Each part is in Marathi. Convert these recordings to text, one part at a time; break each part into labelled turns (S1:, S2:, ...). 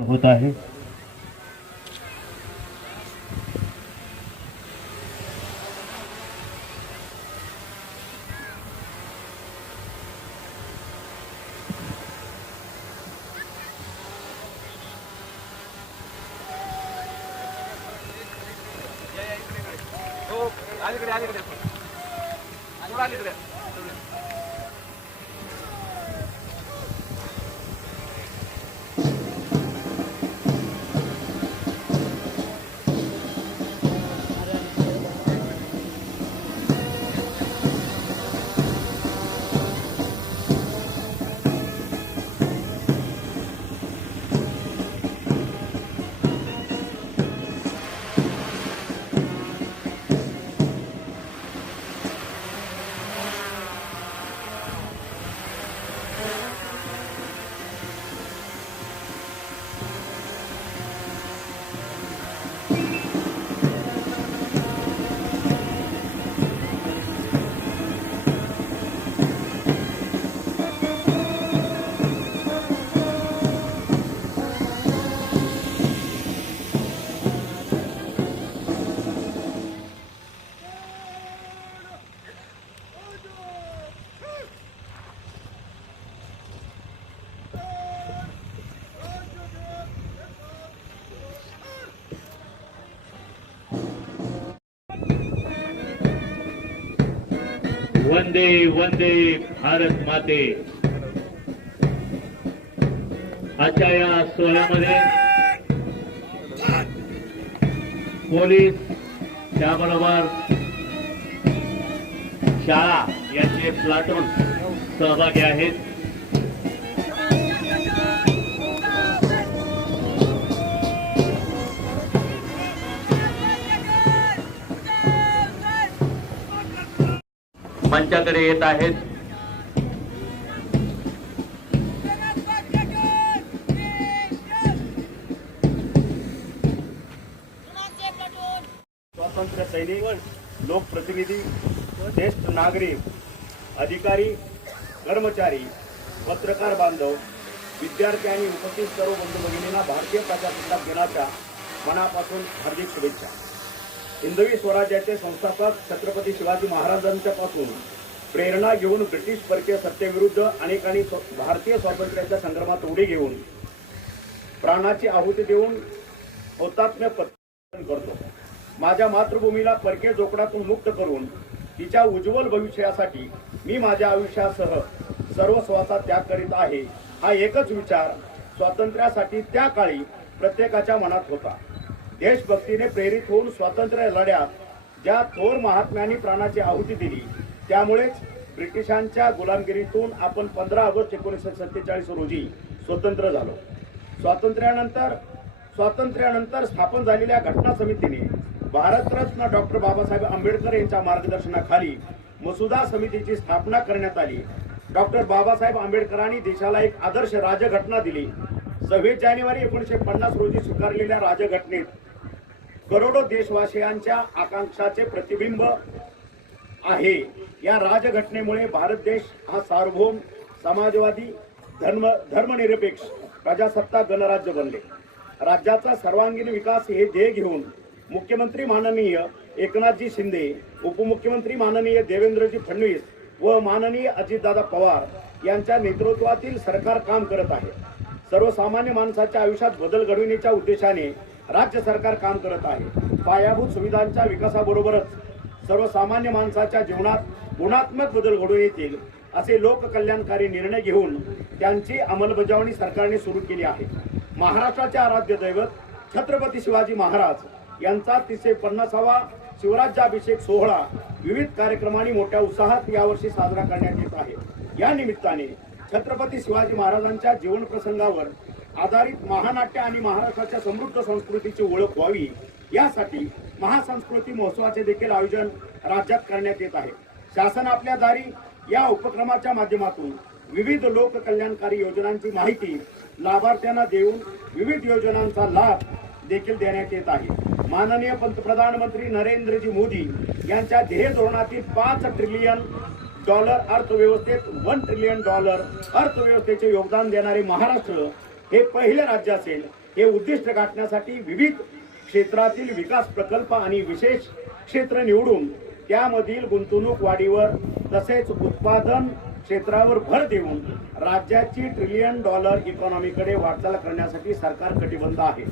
S1: होत आहे. वंदे वंदे भारत माते. आजच्या या सोहळ्यामध्ये पोलीस त्याबरोबर शाळा यांचे प्लाटून सहभागी आहेत. आमच्याकडे येत आहेत.
S2: स्वातंत्र्य सैनिक लोकप्रतिनिधी ज्येष्ठ नागरिक अधिकारी कर्मचारी पत्रकार बांधव विद्यार्थी आणि उपस्थित सर्व बंधू भगिनींना भारतीय प्रजासत्ताक दिनाच्या मनापासून हार्दिक शुभेच्छा. हिंदवी स्वराज्याचे संस्थापक छत्रपती शिवाजी महाराजांच्या पासून प्रेरणा घेऊन ब्रिटिश परकीय सत्तेविरुद्ध अनेकांनी स्व- भारतीय स्वातंत्र्याच्या संदर्भात उडी घेऊन प्राणाची आहुती देऊन हौतात्म्य पत्करण करतो. माझ्या मातृभूमीला परकीय जोखडातून मुक्त करून तिच्या उज्ज्वल भविष्यासाठी मी माझ्या आयुष्यासह सर्व त्याग करीत आहे हा एकच विचार स्वातंत्र्यासाठी त्या काळी प्रत्येकाच्या मनात होता. देशभक्तीने प्रेरित होऊन स्वातंत्र्य लढ्यात ज्या थोर महात्म्यांनी प्राणाची आहुती दिली त्यामुळेच ब्रिटिशांच्या गुलामगिरीतून आपण पंधरा ऑगस्ट एकोणीसशे सत्तेचाळीस रोजी स्वतंत्र झालो. स्वातंत्र्यानंतर स्वातंत्र्यानंतर स्थापन झालेल्या घटना समितीने भारतरत्न डॉक्टर बाबासाहेब आंबेडकर यांच्या मार्गदर्शनाखाली मसुदा समितीची स्थापना करण्यात आली. डॉक्टर बाबासाहेब आंबेडकरांनी देशाला एक आदर्श राजघटना दिली. सव्वीस जानेवारी एकोणीसशे पन्नास रोजी स्वीकारलेल्या राजघटनेत करोडो देशवासियांच्या आकांक्षाचे प्रतिबिंब आहे. या राजघटनेमुळे भारत देश हा सार्वभौम समाजवादी धर्म धर्मनिरपेक्ष प्रजासत्ताक गणराज्य बनले. राज्याचा सर्वांगीण विकास हे ध्येय घेऊन मुख्यमंत्री माननीय एकनाथजी शिंदे उपमुख्यमंत्री माननीय देवेंद्रजी फडणवीस व माननीय अजितदादा पवार यांच्या नेतृत्वातील सरकार काम करत आहे. सर्वसामान्य माणसाच्या आयुष्यात बदल घडविण्याच्या उद्देशाने राज्य सरकार काम करत आहे. पायाभूत सुविधांच्या विकासाबरोबरच सर्वसामान्य माणसाच्या जीवनात गुणात्मक बदल घडून येतील असे लोककल्याणकारी निर्णय घेऊन त्यांची अंमलबजावणी सरकारने सुरू केली आहे. महाराष्ट्राचे आराध्य दैवत छत्रपती शिवाजी महाराज यांचा तीनशे पन्नासावा शिवराज्याभिषेक सोहळा विविध कार्यक्रमांनी मोठ्या उत्साहात यावर्षी साजरा करण्यात येत आहे. या निमित्ताने छत्रपती शिवाजी महाराजांच्या जीवन प्रसंगावर आधारित महानाट्य आणि महाराष्ट्राच्या समृद्ध संस्कृतीची ओळख व्हावी यासाठी महासंस्कृती महोत्सवाचे देखील आयोजन राज्यात करण्यात येत आहे. शासन आपल्या दारी या उपक्रमाच्या माध्यमातून विविध लोककल्याणकारी योजनांची माहिती लाभार्थ्यांना देऊन विविध योजनांचा लाभ देखील देण्यात येत आहे. माननीय पंतप्रधानमंत्री नरेंद्रजी मोदी यांच्या ध्येय धोरणातील पाच ट्रिलियन डॉलर अर्थव्यवस्थेत वन ट्रिलियन डॉलर अर्थव्यवस्थेचे योगदान देणारे महाराष्ट्र हे पहिले राज्य असेल हे उद्दिष्ट गाठण्यासाठी विविध क्षेत्रातील विकास प्रकल्प आणि विशेष क्षेत्र निवडून त्यामधील गुंतवणूक वाढीवर तसेच उत्पादन क्षेत्रावर भर देऊन राज्याची ट्रिलियन डॉलर इकॉनॉमीकडे वाटचाल करण्यासाठी सरकार कटिबद्ध आहे.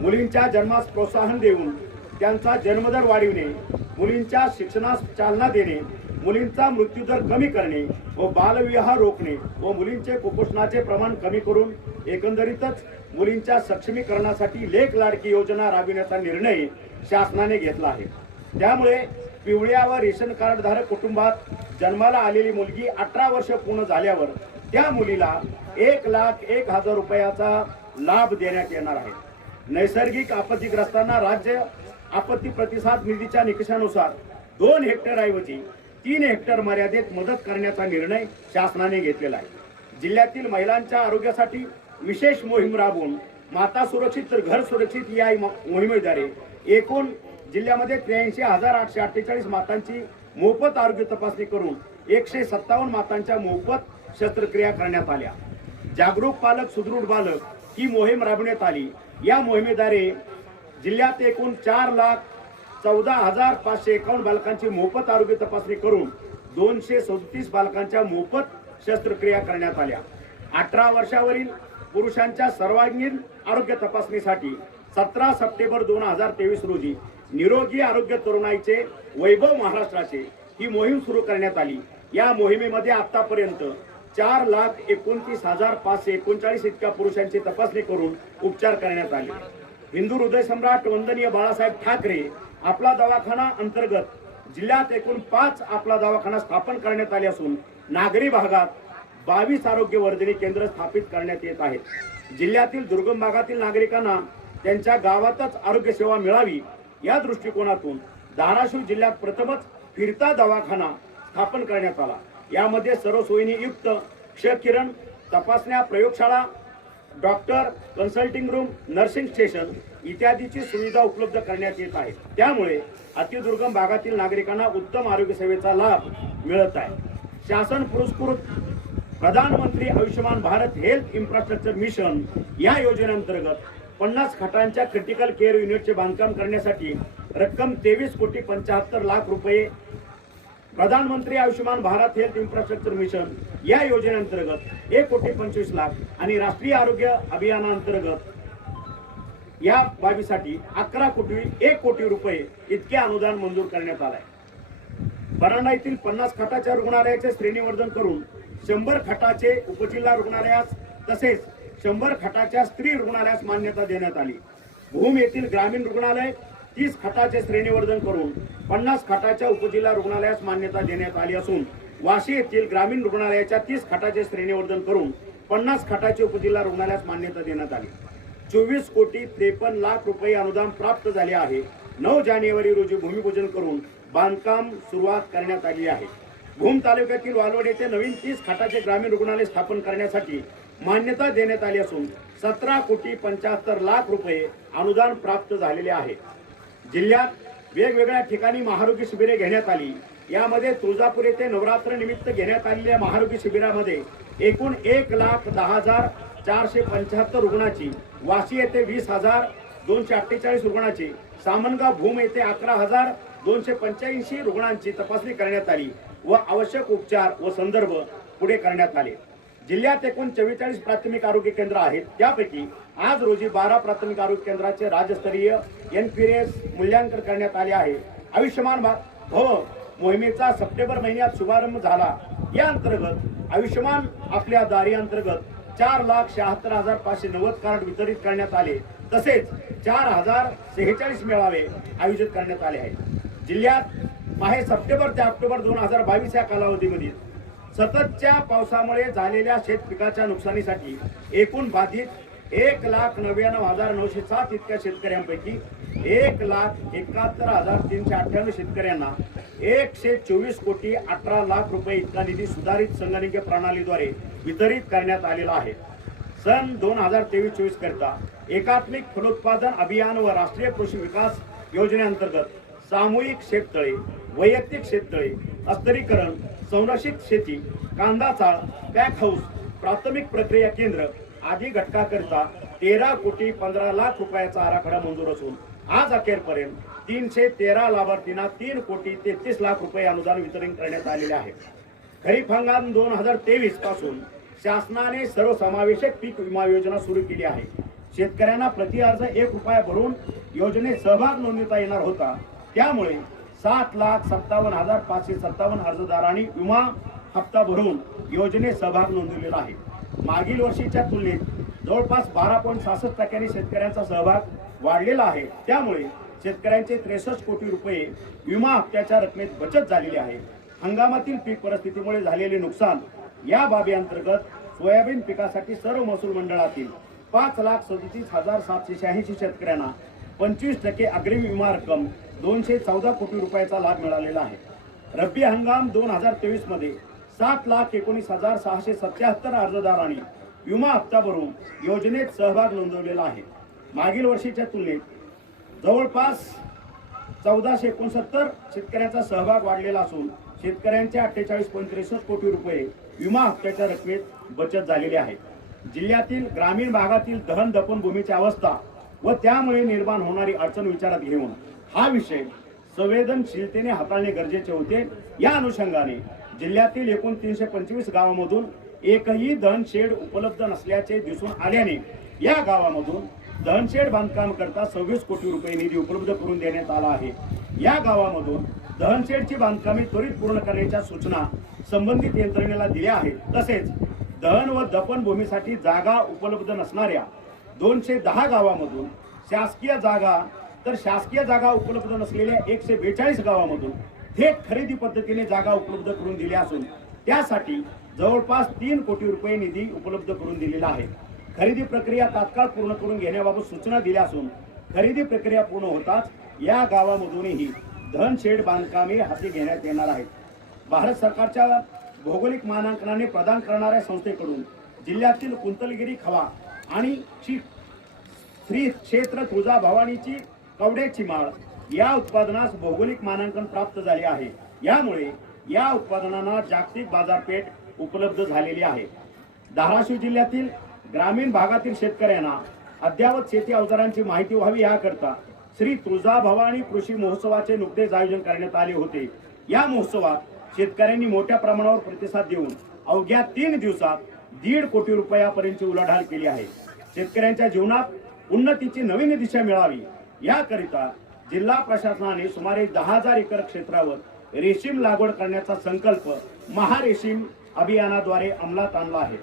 S2: मुलींच्या जन्मास प्रोत्साहन देऊन त्यांचा जन्मदर वाढविणे मुलींच्या शिक्षणास चालना देणे मुलींचा मृत्यूदर कमी करणे व बालविवाह रोखणे व मुलींचे कुपोषणाचे प्रमाण कमी करून एकंदरीतच मुलींच्या सक्षमीकरणासाठी लेख लाडकी योजना राबविण्याचा निर्णय शासनाने घेतला आहे. त्यामुळे पिवळ्या व रेशन कार्डधारक कुटुंबात जन्माला आलेली मुलगी अठरा वर्ष पूर्ण झाल्यावर त्या मुलीला एक लाख एक हजार रुपयाचा लाभ देण्यात येणार आहे. नैसर्गिक आपत्तीग्रस्तांना राज्य आपत्ती प्रतिसाद निधीच्या निकषानुसार दोन हेक्टर ऐवजी तीन हेक्टर मर्यादेत मदत करण्याचा निर्णय शासनाने घेतलेला आहे. जिल्ह्यातील महिलांच्या आरोग्यासाठी विशेष मोहीम राबवून माता सुरक्षित तर घर सुरक्षित या मोहिमेद्वारे एकूण जिल्ह्यामध्ये त्र्याऐंशी हजार आठशे अठ्ठेचाळीस मातांची मोफत आरोग्य तपासणी करून एकशे सत्तावन्न मातांच्या मोफत शस्त्रक्रिया करण्यात आल्या. जागरूक पालक सुदृढ बालक ही मोहीम राबवण्यात आली. या मोहिमेद्वारे जिल्ह्यात एकूण चार लाख चौदा हजार पाचशे एकावन्न बालकांची मोफत आरोग्य तपासणी करून दोनशे सदतीस बालकांच्या मोफत शस्त्रक्रिया करण्यात आल्या. अठरा वर्षावरील पुरुषांच्या सर्वांगीण आरोग्य तपासणीसाठी सतरा सप्टेंबर दोन हजार तेवीस रोजी निरोगी आरोग्य तरुणाईचे वैभव महाराष्ट्राचे ही मोहीम सुरू करण्यात आली. या मोहिमेमध्ये आतापर्यंत चार लाख एकोणतीस हजार पाचशे एकोणचाळीस इतक्या पुरुषांची तपासणी करून उपचार करण्यात आले. हिंदू हृदय सम्राट वंदनीय बाळासाहेब ठाकरे आपला दवाखाना अंतर्गत जिल्ह्यात एकूण पाच आपला दवाखाना स्थापन करण्यात आले असून नागरी भागात बावीस आरोग्य वर्धिनी केंद्र स्थापित करण्यात येत आहेत. जिल्ह्यातील दुर्गम भागातील नागरिकांना त्यांच्या गावातच आरोग्य सेवा मिळावी या दृष्टिकोनातून धाराशिव जिल्ह्यात प्रथमच फिरता दवाखाना स्थापन करण्यात आला. यामध्ये सर्व सोयींनी युक्त क्षकिरण तपासण्या प्रयोगशाळा doctor consulting room nursing station इत्यादीची सुविधा उपलब्ध करण्यात येत आहे. त्यामुळे अतिदुर्गम भागातील नागरिकांना उत्तम आरोग्य सेवेचा लाभ मिळत आहे. शासन पुरस्कृत प्रधानमंत्री Ayushman Bharat health infrastructure mission या योजनेअंतर्गत पन्नास खाटांच्या क्रिटिकल केअर युनिटचे बांधकाम करण्यासाठी रक्कम तेवीस कोटी पंचाहत्तर लाख रुपये प्रधानमंत्री Ayushman Bharat health infrastructure mission या योजनेअंतर्गत एक कोटी पंचवीस लाख आणि राष्ट्रीय आरोग्य अभियानाअंतर्गत या बाबीसाठी अकरा कोटी एक कोटी रुपये इतके अनुदान मंजूर करण्यात आलंय. परांडा येथील पन्नास खाटाच्या रुग्णालयाचे श्रेणीवर्धन करून शंभर खाटाचे उपजिल्हा रुग्णालयास तसेच शंभर खाटाच्या स्त्री रुग्णालयास मान्यता देण्यात आली. भूम येथील ग्रामीण रुग्णालय तीस खाटाचे श्रेणीवर्धन करून पन्नास खाटाच्या उपजिल्हा रुग्णालयास मान्यता देण्यात आली असून वाशी येथील ग्रामीण रुग्णालयाच्या तीस खाटाचे श्रेणीवर्धन करून पन्नास खाटाचे उपजिल्हा रुग्णालयास मान्यता देण्यात आली. चोवीस कोटी त्रेपन्न लाख रुपये अनुदान प्राप्त झाले आहे. नऊ जानेवारी रोजी भूमिपूजन करून बांधकाम सुरुवात करण्यात आली आहे. भूम तालुक्यातील वालवड येथे नवीन तीस खाटाचे ग्रामीण रुग्णालय स्थापन करण्यासाठी मान्यता देण्यात आली असून सतरा कोटी पंच्याहत्तर लाख रुपये अनुदान प्राप्त झालेले आहे. जिल्ह्यात वेगवेगळ्या ठिकाणी महारोगी शिबिरे घेण्यात आली. यामध्ये तुळजापूर येथे नवरात्र निमित्त घेण्यात आलेल्या महारोगी शिबिरामध्ये एकूण एक लाख दहा हजार चारशे पंच्याहत्तर रुग्णाची वाशी येथे वीस हजार दोनशे अठ्ठेचाळीस रुग्णाची सामनगाव भूम येथे अकरा हजार दोनशे पंच्याऐंशी रुग्णांची तपासणी करण्यात आली व आवश्यक उपचार व संदर्भ पुढे करण्यात आले. जिल्ह्यात एकूण चव्वेचाळीस प्राथमिक आरोग्य केंद्र आहेत. त्यापैकी आज रोजी बारा प्राथमिक आरोग्य केंद्राचे राज्यस्तरीय एन मूल्यांकन करण्यात आले आहे. आयुष्यमान भव मोहिमेचा सप्टेंबर महिन्यात शुभारंभ झाला. या अंतर्गत आयुष्यमान आपल्या दारी अंतर्गत चार लाख शहात्तर हजार पाचशे नव्वद कार्ड वितरित करण्यात आले. तसेच चार हजार सेहेचाळीस मेळावे आयोजित करण्यात आले आहेत. जिल्ह्यात माहे सप्टेंबर ते ऑक्टोबर दोन हजार बावीस या कालावधीमध्ये. सततच्या पावसामुळे झालेल्या शेत पिकाच्या नुकसानीसाठी एकूण बाधित एक लाख नव्याण्णव हजार नऊशे सात इतक्या शेतकऱ्यांपैकी एक लाख एकाहत्तर हजार तीनशे अठ्ठ्याण्णव शेतकऱ्यांना एकशे चोवीस कोटी अठरा लाख रुपये इतका निधी सुधारित संगणकीय प्रणालीद्वारे वितरित करण्यात आलेला आहे. सन दोन हजार तेवीस चोवीस करता एकात्मिक फलोत्पादन अभियान व राष्ट्रीय कृषी विकास योजनेअंतर्गत सामूहिक शेततळे वैयक्तिक शेततळे अस्तरीकरण संरक्षित शेती कांदा चाळ पॅक हाऊस प्राथमिक प्रक्रिया केंद्र आदी घटकाकरिता तेरा कोटी पंधरा लाख रुपयाचा आराखडा मंजूर असून आज अखेरपर्यंत तीनशे तेरा लाभार्थींना तीन कोटी तेहतीस लाख रुपये अनुदान वितरण करण्यात आलेले आहे. खरीप हंगाम दोन हजार तेवीसपासून शासनाने सर्वसमावेशक पीक विमा योजना सुरू केली आहे. शेतकऱ्यांना प्रति अर्ज एक रुपया भरून योजनेत सहभाग नोंदवता येणार होता. त्यामुळे सात लाख सत्तावन्न हजार पाचशे सत्तावन्न अर्जदारांनी विमा हप्ता भरून योजनेत सहभाग नोंदवलेला आहे. मागील वर्षीच्या तुलनेत जवळपास बारा पॉईंट सहासष्ट टक्क्यांनी शेतकऱ्यांचा सहभाग वाढलेला आहे. त्यामुळे शेतकऱ्यांचे त्रेसष्ट कोटी रुपये विमा हप्त्याच्या रकमेत बचत झालेली आहे. हंगामातील पीक परिस्थितीमुळे झालेले नुकसान या बाबी अंतर्गत सोयाबीन पिकासाठी सर्व महसूल मंडळातील पाच लाख सदतीस हजार सातशे शहाऐंशी शेतकऱ्यांना पंचवीस टक्के अग्रिम विमा रक्कम दोनशे चौदा कोटी रुपयाचा लाभ मिळालेला आहे. रब्बी हंगाम दोन हजार तेवीसमध्ये सात लाख एकोणीस हजार सहाशे सत्याहत्तर अर्जदारांनी विमा हप्ता भरून योजनेत सहभाग नोंदवलेला आहे. मागील वर्षीच्या तुलनेत जवळपास चौदाशे एकोणसत्तर शेतकऱ्यांचा सहभाग वाढलेला असून शेतकऱ्यांचे अठ्ठेचाळीस पॉईंट त्रेसष्ट कोटी रुपये विमा हप्त्याच्या रकमेत बचत झालेली आहे. जिल्ह्यातील ग्रामीण भागातील दहन दफन भूमीची अवस्था व त्यामुळे निर्माण होणारी अडचण विचारात घेऊन हा विषय संवेदनशीलतेने हाताळणे गरजेचे होते. या अनुषंगाने जिल्ह्यातील एकूण तीनशे पंचवीस गावामधून एकही दहनशेड उपलब्ध नसल्याचे दिसून आल्याने या गावामधून दहनशेड बांधकाम करता सव्वीस कोटी रुपये निधी उपलब्ध करून देण्यात आला आहे. या गावामधून दहनशेडची बांधकामे त्वरित पूर्ण करण्याच्या सूचना संबंधित यंत्रणेला दिल्या आहेत. तसेच दहन व दफन भूमीसाठी जागा उपलब्ध नसणाऱ्या दोनशे दहा गावामधून शासकीय जागा तर शासकीय जागा उपलब्ध नसलेल्या एकशे बेचाळीस गावामधून थेट खरेदी पद्धतीने जागा उपलब्ध करून दिल्या असून त्यासाठी जवळपास तीन कोटी रुपये निधी उपलब्ध करून दिलेला आहे. खरेदी प्रक्रिया तात्काळ पूर्ण करून घेण्याबाबत सूचना दिल्या असून खरेदी प्रक्रिया पूर्ण होताच या गावामधूनही धनशेड बांधकामे हाती घेण्यात येणार आहेत. भारत सरकारच्या भौगोलिक मानांकनाने प्रदान करणाऱ्या संस्थेकडून जिल्ह्यातील कुंतलगिरी खवा आणि ची श्री क्षेत्र तुळजा भवानीची कवड्याची माळ या उत्पादनास भौगोलिक मानांकन प्राप्त झाले आहे. यामुळे या उत्पादनांना जागतिक बाजारपेठ उपलब्ध झालेली आहे. धाराशिव जिल्ह्यातील ग्रामीण भागातील शेतकऱ्यांना अद्ययावत शेती अवजारांची माहिती व्हावी याकरता श्री तुळजाभवानी कृषी महोत्सवाचे नुकतेच आयोजन करण्यात आले होते. या महोत्सवात शेतकऱ्यांनी मोठ्या प्रमाणावर प्रतिसाद देऊन अवघ्या तीन दिवसात दीड कोटी रुपयापर्यंतची उलाढाल केली आहे. शेतकऱ्यांच्या जीवनात उन्नतीची नवीन दिशा मिळावी याकरिता जिल्हा प्रशासनाने सुमारे दहा हजार एकर क्षेत्रावर रेशीम लागवड करण्याचा संकल्प महारेशीम अभियानाद्वारे अंमलात आणला आहे.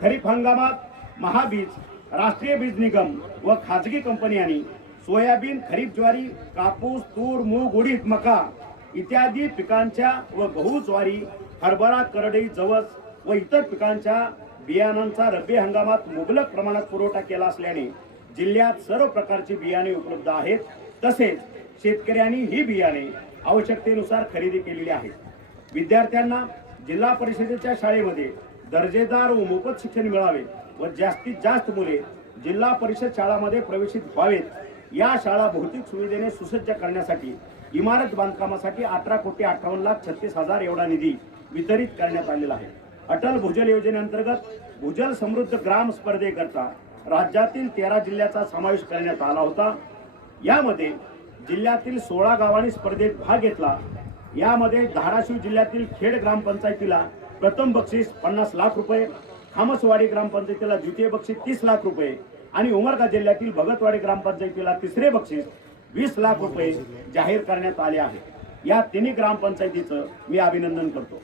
S2: खरीप हंगामात महाबीज राष्ट्रीय बीज निगम व खाजगी कंपन्यांनी सोयाबीन खरीप ज्वारी कापूस तूर मूग उडीद मका इत्यादी पिकांच्या व गहू ज्वारी हरभरा करडई जवस व इतर पिकांच्या बियाणांचा रब्बी हंगामात मुबलक प्रमाणात पुरवठा केला असल्याने जिल्ह्यात सर्व प्रकारची बियाणे उपलब्ध आहेत. तसेच शेतकऱ्यांनी ही बियाणे आवश्यकतेनुसार खरेदी केलेली आहेत विद्यार्थ्यांना जिल्हा परिषदेच्या शाळेमध्ये दर्जेदार व मोफत शिक्षण मिळावे व जास्तीत जास्त मुले जिल्हा परिषद शाळामध्ये प्रवेशित व्हावेत. या शाळा भौतिक सुविधेने सुसज्ज करण्यासाठी इमारत बांधकामासाठी अठरा कोटी अठ्ठावन्न लाख छत्तीस हजार एवढा निधी वितरित करण्यात आलेला आहे. अटल भूजल योजनेअंतर्गत भूजल समृद्ध ग्राम स्पर्धेकरता राज्यातील तेरा जिल्ह्याचा समावेश करण्यात आला होता. यामध्ये जिल्ह्यातील सोळा गावांनी स्पर्धेत भाग घेतला. यामध्ये धाराशिव जिल्ह्यातील खेड ग्रामपंचायतीला प्रथम बक्षीस पन्नास लाख रुपये खामसवाडी ग्रामपंचायतीला द्वितीय बक्षीस तीस लाख रुपये आणि उमरगा जिल्ह्यातील भगतवाडी ग्रामपंचायतीला तिसरे बक्षीस वीस लाख रुपये जाहीर करण्यात आले आहे. या तिन्ही ग्रामपंचायतीचं मी अभिनंदन करतो.